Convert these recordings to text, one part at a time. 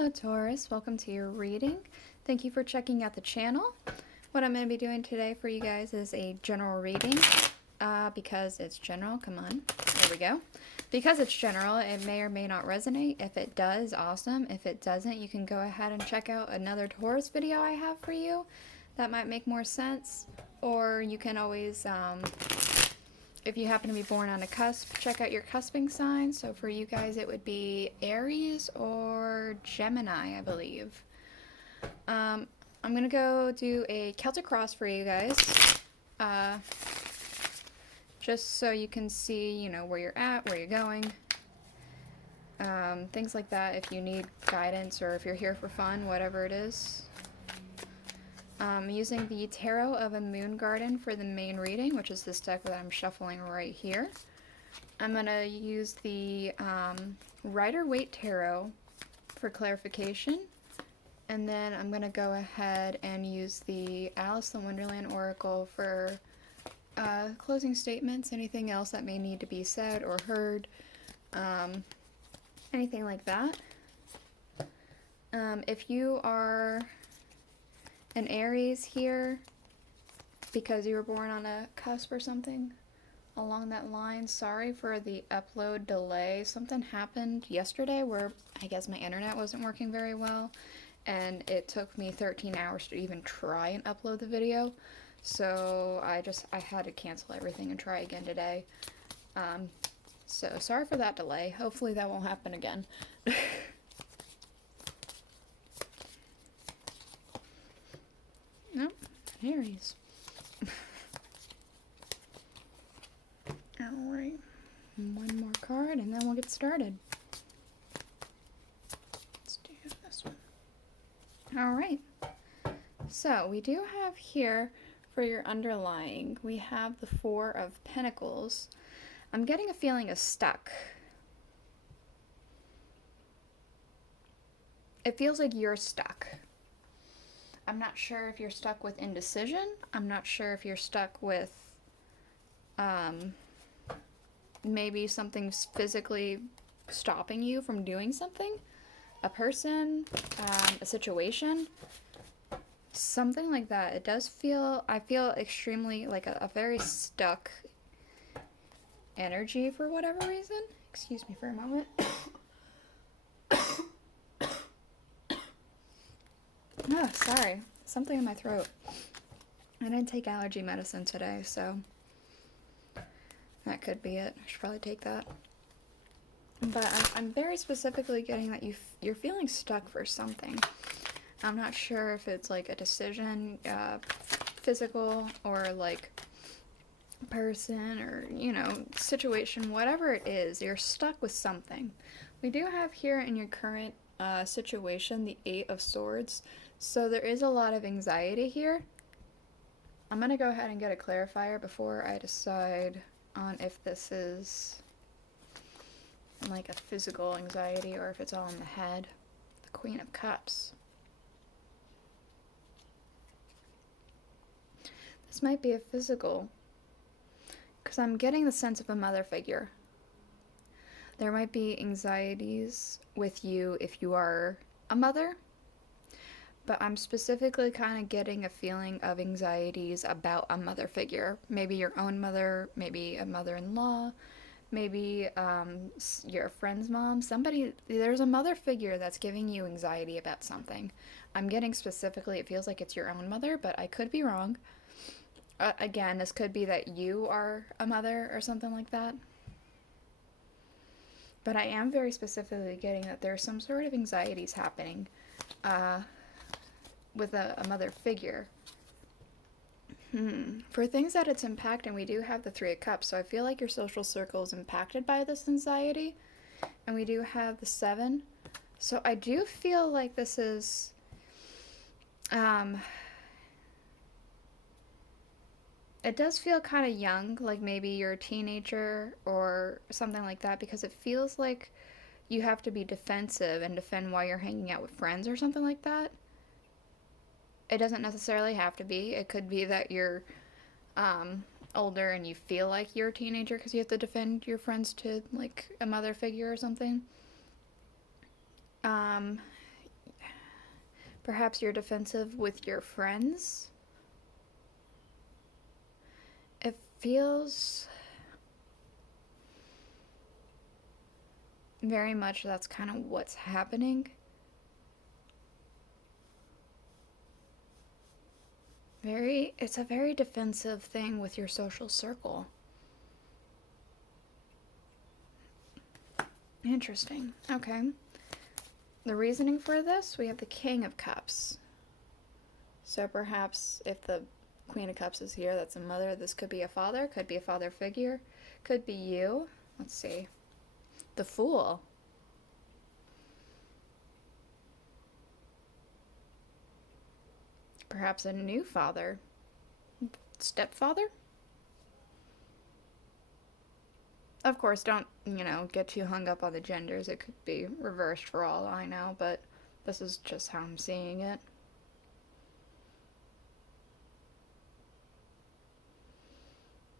Hello Taurus, welcome to your reading. Thank you for checking out the channel. What I'm going to be doing today for you guys is a general reading because it's general. Come on, there we go. Because it's general, it may or may not resonate. If it does, awesome. If it doesn't, you can go ahead and check out another Taurus video I have for you. That might make more sense. Or you can always, if you happen to be born on a cusp, check out your cusping sign. So for you guys, it would be Aries or Gemini, I believe. I'm going to go do a Celtic cross for you guys. Just so you can see, you know, where you're at, where you're going. Things like that if you need guidance or if you're here for fun, whatever it is. I'm using the Tarot of a Moon Garden for the main reading, which is this deck that I'm shuffling right here. I'm going to use the Rider-Waite Tarot for clarification. And then I'm going to go ahead and use the Alice in Wonderland Oracle for closing statements, anything else that may need to be said or heard, anything like that. If you are an Aries here because you were born on a cusp or something along that line, sorry for the upload delay. Something happened yesterday where I guess my internet wasn't working very well, and it took me 13 hours to even try and upload the video. So I had to cancel everything and try again today. So sorry for that delay. Hopefully that won't happen again. Nope, Aries. Alright, one more card and then we'll get started. Let's do this one. Alright, so we do have here for your underlying, we have the Four of Pentacles. I'm getting a feeling of stuck. It feels like you're stuck. I'm not sure if you're stuck with indecision. I'm not sure if you're stuck with maybe something's physically stopping you from doing something. A person, a situation, something like that. It does feel, I feel extremely like a very stuck energy for whatever reason. Excuse me for a moment. Oh, sorry. Something in my throat. I didn't take allergy medicine today, so that could be it. I should probably take that. But I'm very specifically getting that you're feeling stuck for something. I'm not sure if it's like a decision, physical, or like person, or, you know, situation, whatever it is, you're stuck with something. We do have here in your current situation the Eight of Swords. So there is a lot of anxiety here. I'm going to go ahead and get a clarifier before I decide on if this is like a physical anxiety or if it's all in the head. The Queen of Cups. This might be a physical, because I'm getting the sense of a mother figure. There might be anxieties with you if you are a mother. But I'm specifically kind of getting a feeling of anxieties about a mother figure. Maybe your own mother, maybe a mother-in-law, maybe your friend's mom. Somebody, there's a mother figure that's giving you anxiety about something. I'm getting specifically, it feels like it's your own mother, but I could be wrong. Again, this could be that you are a mother or something like that. But I am very specifically getting that there's some sort of anxieties happening with a mother figure. For things that it's impacting, we do have the Three of Cups, so I feel like your social circle is impacted by this anxiety. And we do have the Seven. So I do feel like this is it does feel kind of young, like maybe you're a teenager or something like that, because it feels like you have to be defensive and defend while you're hanging out with friends or something like that. It doesn't necessarily have to be. It could be that you're older and you feel like you're a teenager because you have to defend your friends to like a mother figure or something. Perhaps you're defensive with your friends. It feels very much that's kind of what's happening. It's a very defensive thing with your social circle. Interesting. Okay. The reasoning for this, we have the King of Cups. So perhaps if the Queen of Cups is here, that's a mother. This could be a father, could be a father figure, could be you. Let's see. The Fool. Perhaps a new father. Stepfather? Of course, don't, get too hung up on the genders. It could be reversed for all I know, but this is just how I'm seeing it.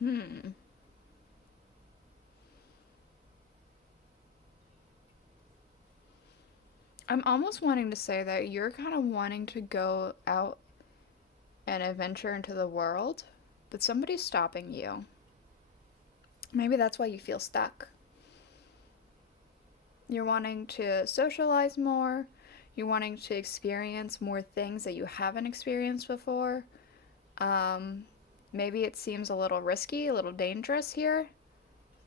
I'm almost wanting to say that you're kind of wanting to go out and adventure into the world, but somebody's stopping you. Maybe that's why you feel stuck. You're wanting to socialize more. You're wanting to experience more things that you haven't experienced before. Maybe it seems a little risky, a little dangerous here.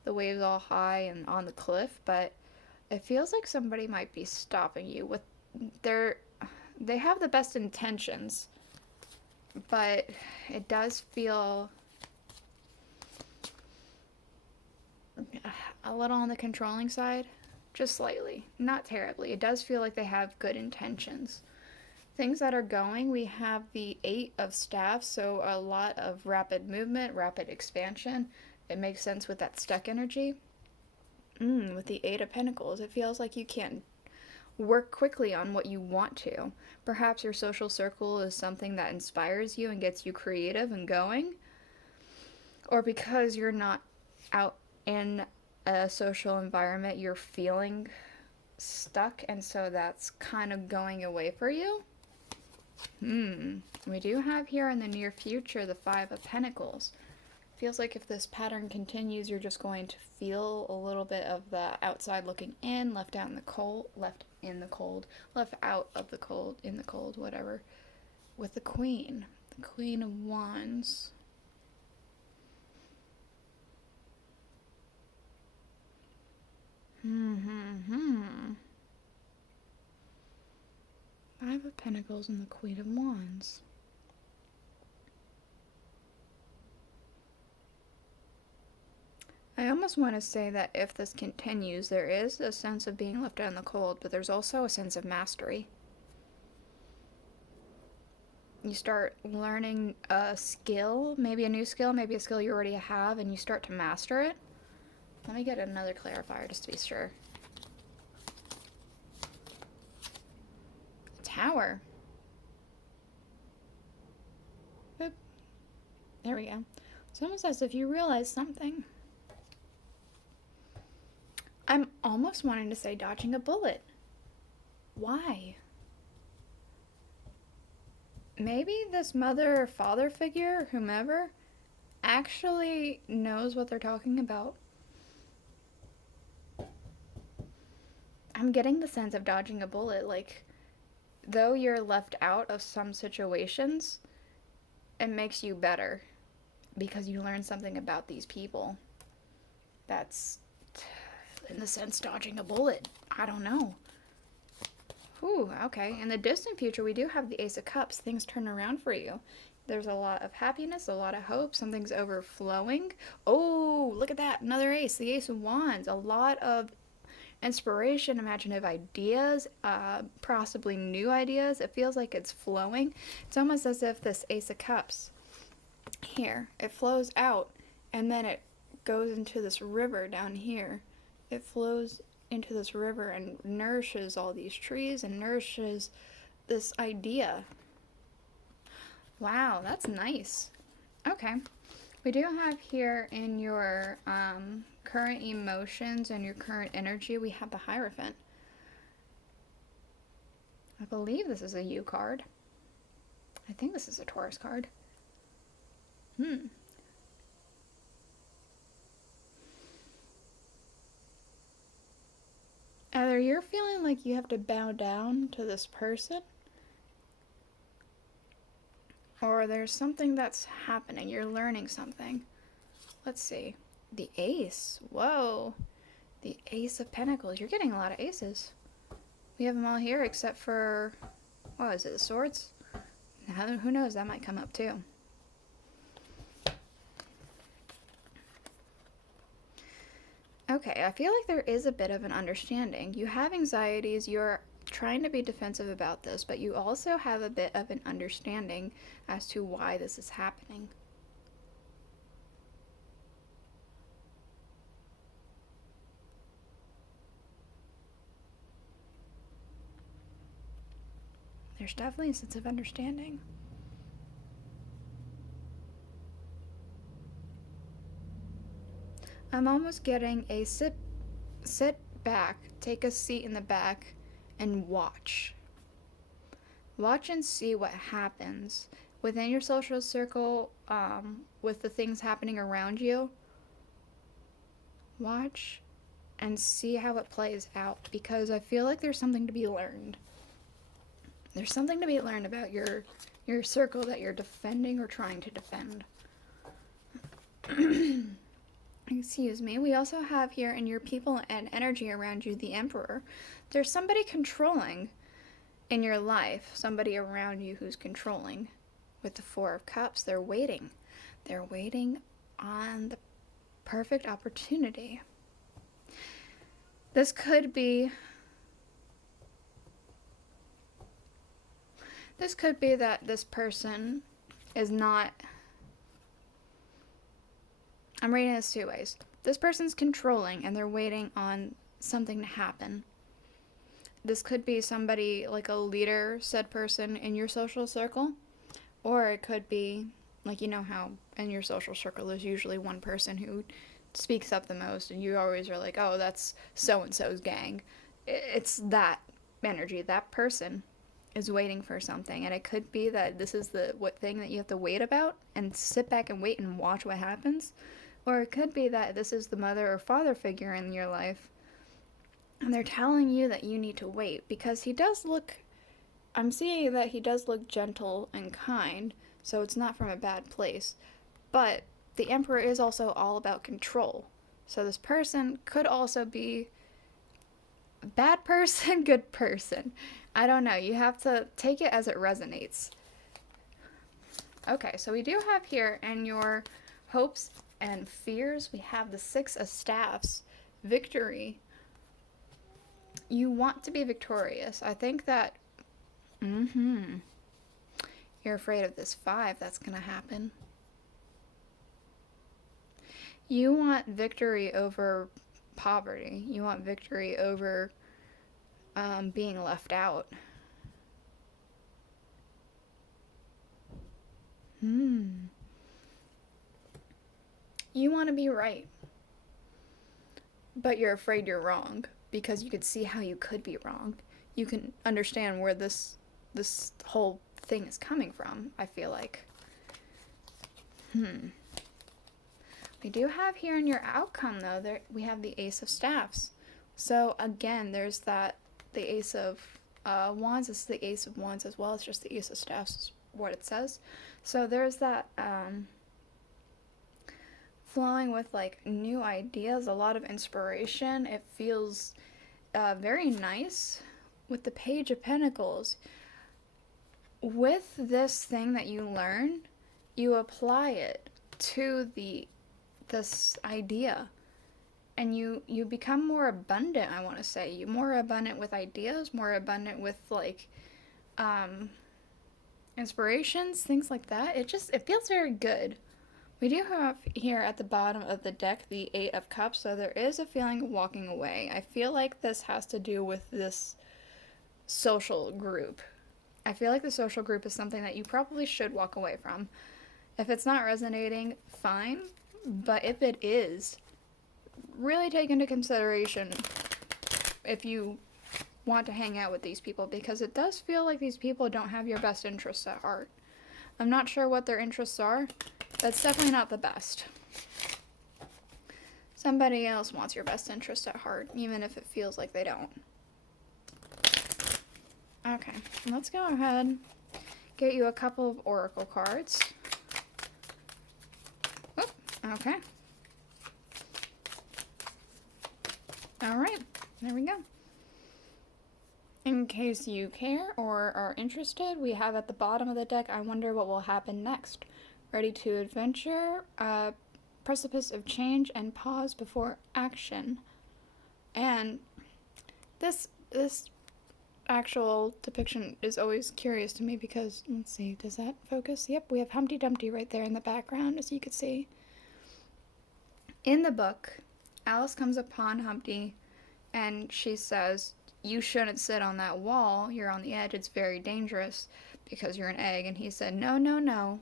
The waves all high and on the cliff, but it feels like somebody might be stopping you with they have the best intentions, but it does feel a little on the controlling side, just slightly, not terribly. It does feel like they have good intentions. Things that are going, we have the 8 of Staffs, so a lot of rapid movement, rapid expansion. It makes sense with that stuck energy. With the 8 of Pentacles, it feels like you can work quickly on what you want to. Perhaps your social circle is something that inspires you and gets you creative and going. Or because you're not out in a social environment, you're feeling stuck, and so that's kind of going away for you. We do have here in the near future the 5 of Pentacles. Feels like if this pattern continues, you're just going to feel a little bit of the outside looking in, left out in the cold, left in the cold, left out of the cold, in the cold, whatever. With the Queen of Wands. Five of Pentacles and the Queen of Wands. I almost want to say that if this continues, there is a sense of being left out in the cold, but there's also a sense of mastery. You start learning a skill, maybe a new skill, maybe a skill you already have, and you start to master it. Let me get another clarifier just to be sure. Tower. Boop. There we go. It's almost as if you realize something. I'm almost wanting to say dodging a bullet. Why? Maybe this mother or father figure, or whomever, actually knows what they're talking about. I'm getting the sense of dodging a bullet, like, though you're left out of some situations, it makes you better because you learn something about these people. That's, in the sense, dodging a bullet. I don't know. Whew, okay. In the distant future, we do have the Ace of Cups. Things turn around for you. There's a lot of happiness, a lot of hope. Something's overflowing. Oh, look at that. Another ace. The Ace of Wands. A lot of inspiration, imaginative ideas, possibly new ideas. It feels like it's flowing. It's almost as if this Ace of Cups here, it flows out, and then it goes into this river down here. It flows into this river and nourishes all these trees and nourishes this idea. Wow, that's nice. Okay. We do have here in your current emotions and your current energy, we have the Hierophant. believe this is a U card. I think this is a Taurus card. Either you're feeling like you have to bow down to this person, or there's something that's happening. You're learning something. Let's see. The Ace. Whoa. The Ace of Pentacles. You're getting a lot of aces. We have them all here except for, what is it, the Swords? Who knows, that might come up too. Okay, I feel like there is a bit of an understanding. You have anxieties, you're trying to be defensive about this, but you also have a bit of an understanding as to why this is happening. There's definitely a sense of understanding. I'm almost getting a sit back, take a seat in the back, and watch. Watch and see what happens within your social circle, with the things happening around you. Watch and see how it plays out, because I feel like there's something to be learned. There's something to be learned about your circle that you're defending or trying to defend. Excuse me. We also have here in your people and energy around you the Emperor. There's somebody controlling in your life, somebody around you who's controlling. With the Four of Cups, they're waiting. They're waiting on the perfect opportunity. This could be that this person is not... I'm reading this two ways. This person's controlling and they're waiting on something to happen. This could be somebody like a leader, said person in your social circle. Or it could be, like, you know how in your social circle there's usually one person who speaks up the most and you always are like, oh, that's so-and-so's gang. It's that energy. That person is waiting for something, and it could be that this is the thing that you have to wait about and sit back and wait and watch what happens. Or it could be that this is the mother or father figure in your life, and they're telling you that you need to wait, because he does look... I'm seeing that he does look gentle and kind, so it's not from a bad place. But the Emperor is also all about control. So this person could also be a bad person, good person. I don't know. You have to take it as it resonates. Okay, so we do have here in your hopes and fears, we have the Six of Staffs. Victory. You want to be victorious. I think that you're afraid of this 5 that's going to happen. You want victory over poverty. You want victory over being left out. You want to be right. But you're afraid you're wrong, because you could see how you could be wrong. You can understand where this whole thing is coming from, I feel like. We do have here in your outcome, though, we have the Ace of Staffs. So, again, there's that, the Ace of Wands. This is the Ace of Wands as well. It's just the Ace of Staffs is what it says. So there's that flowing with, like, new ideas, a lot of inspiration. It feels very nice. With the Page of Pentacles, with this thing that you learn, you apply it to this idea, and you become more abundant. I want to say you're more abundant with ideas, more abundant with, like, inspirations, things like that. It feels very good. We do have here at the bottom of the deck the Eight of Cups, so there is a feeling of walking away. I feel like this has to do with this social group. I feel like the social group is something that you probably should walk away from. If it's not resonating, fine, but if it is, really take into consideration if you want to hang out with these people, because it does feel like these people don't have your best interests at heart. I'm not sure what their interests are. That's definitely not the best. Somebody else wants your best interest at heart, even if it feels like they don't. Okay, let's go ahead, get you a couple of oracle cards. Oop, okay. Alright, there we go. In case you care or are interested, we have at the bottom of the deck, I wonder what will happen next. Ready to adventure, precipice of change, and pause before action. And this actual depiction is always curious to me because, let's see, does that focus? Yep, we have Humpty Dumpty right there in the background, as you can see. In the book, Alice comes upon Humpty and she says, "You shouldn't sit on that wall. You're on the edge. It's very dangerous because you're an egg." And he said, "No, no, no.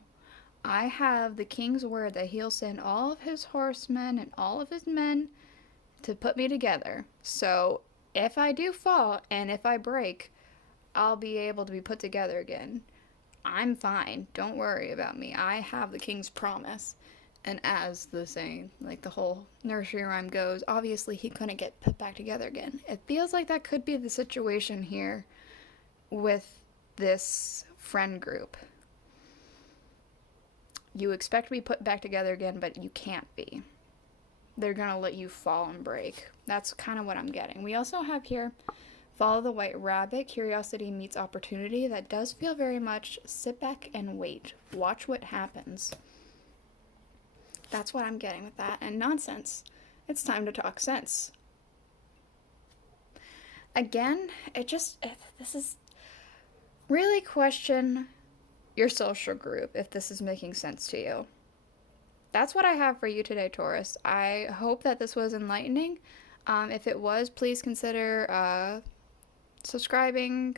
I have the king's word that he'll send all of his horsemen and all of his men to put me together. So if I do fall and if I break, I'll be able to be put together again. I'm fine. Don't worry about me. I have the king's promise." And as the saying, like the whole nursery rhyme goes, obviously he couldn't get put back together again. It feels like that could be the situation here with this friend group. You expect to be put back together again, but you can't be. They're going to let you fall and break. That's kind of what I'm getting. We also have here, follow the white rabbit, curiosity meets opportunity. That does feel very much sit back and wait. Watch what happens. That's what I'm getting with that. And nonsense. It's time to talk sense. Again, this is really question your social group if this is making sense to you. That's what I have for you today, Taurus. I hope that this was enlightening. If it was, please consider subscribing,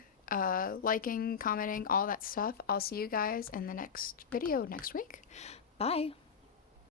liking, commenting, all that stuff. I'll see you guys in the next video next week. Bye.